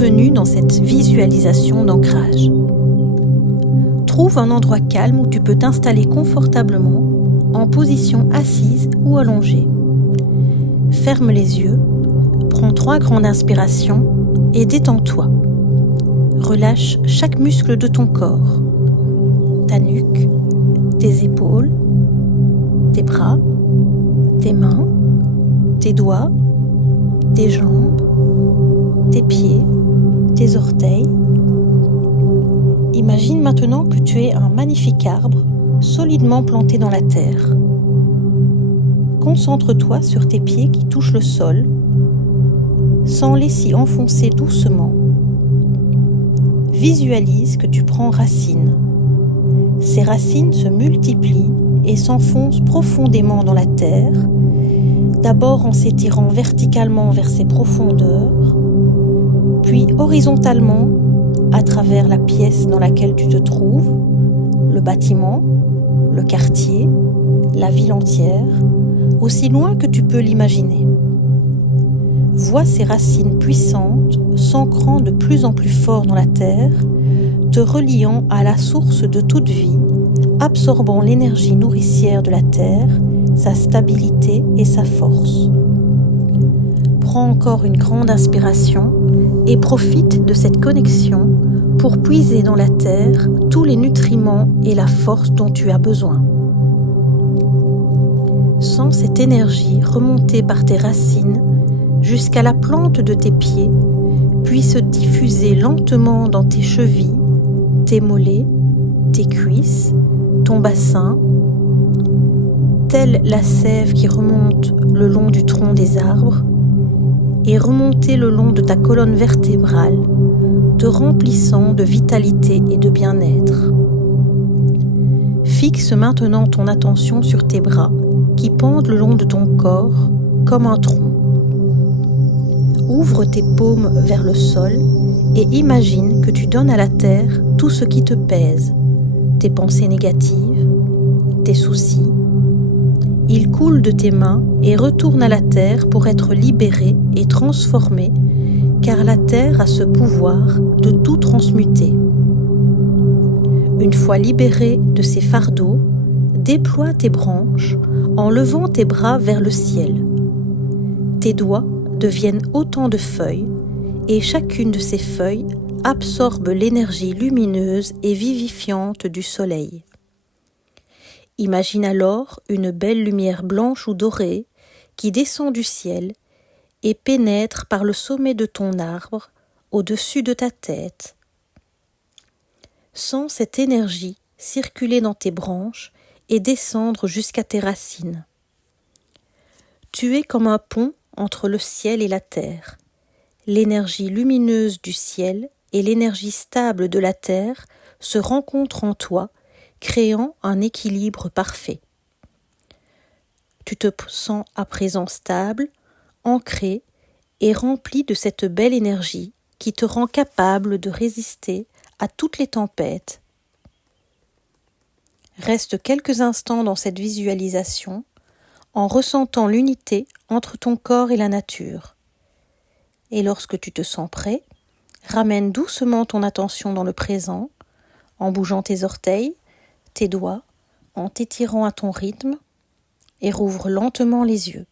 bienvenue dans cette visualisation d'ancrage. Trouve un endroit calme où tu peux t'installer confortablement, en position assise ou allongée. Ferme les yeux, prends 3 grandes inspirations et détends-toi. Relâche chaque muscle de ton corps, ta nuque, tes épaules, tes bras, tes mains, tes doigts, tes jambes, tes pieds, tes orteils. Imagine maintenant que tu es un magnifique arbre solidement planté dans la terre. Concentre-toi sur tes pieds qui touchent le sol, sans les s'y enfoncer doucement. Visualise que tu prends racine. Ces racines se multiplient et s'enfoncent profondément dans la terre, d'abord en s'étirant verticalement vers ses profondeurs, puis horizontalement à travers la pièce dans laquelle tu te trouves, le bâtiment, le quartier, la ville entière, aussi loin que tu peux l'imaginer. Vois ces racines puissantes s'ancrant de plus en plus fort dans la terre, te reliant à la source de toute vie, absorbant l'énergie nourricière de la terre, sa stabilité et sa force. Prends encore une grande inspiration et profite de cette connexion pour puiser dans la terre tous les nutriments et la force dont tu as besoin. Sens cette énergie remonter par tes racines jusqu'à la plante de tes pieds, puis se diffuser lentement dans tes chevilles, tes mollets, tes cuisses, ton bassin, telle la sève qui remonte le long du tronc des arbres, et remonter le long de ta colonne vertébrale, te remplissant de vitalité et de bien-être. Fixe maintenant ton attention sur tes bras qui pendent le long de ton corps comme un tronc. Ouvre tes paumes vers le sol et imagine que tu donnes à la terre tout ce qui te pèse, tes pensées négatives, tes soucis. Ils coulent de tes mains et retournent à la terre pour être libérés et transformés, car la terre a ce pouvoir de tout transmuter. Une fois libéré de ces fardeaux, déploie tes branches en levant tes bras vers le ciel. Tes doigts deviennent autant de feuilles et chacune de ces feuilles absorbe l'énergie lumineuse et vivifiante du soleil. Imagine alors une belle lumière blanche ou dorée qui descend du ciel et pénètre par le sommet de ton arbre au-dessus de ta tête. Sens cette énergie circuler dans tes branches et descendre jusqu'à tes racines. Tu es comme un pont entre le ciel et la terre. L'énergie lumineuse du ciel et l'énergie stable de la terre se rencontrent en toi, créant un équilibre parfait. Tu te sens à présent stable, ancré et rempli de cette belle énergie qui te rend capable de résister à toutes les tempêtes. Reste quelques instants dans cette visualisation en ressentant l'unité entre ton corps et la nature. Et lorsque tu te sens prêt, ramène doucement ton attention dans le présent en bougeant tes orteils, tes doigts, en t'étirant à ton rythme et rouvre lentement les yeux.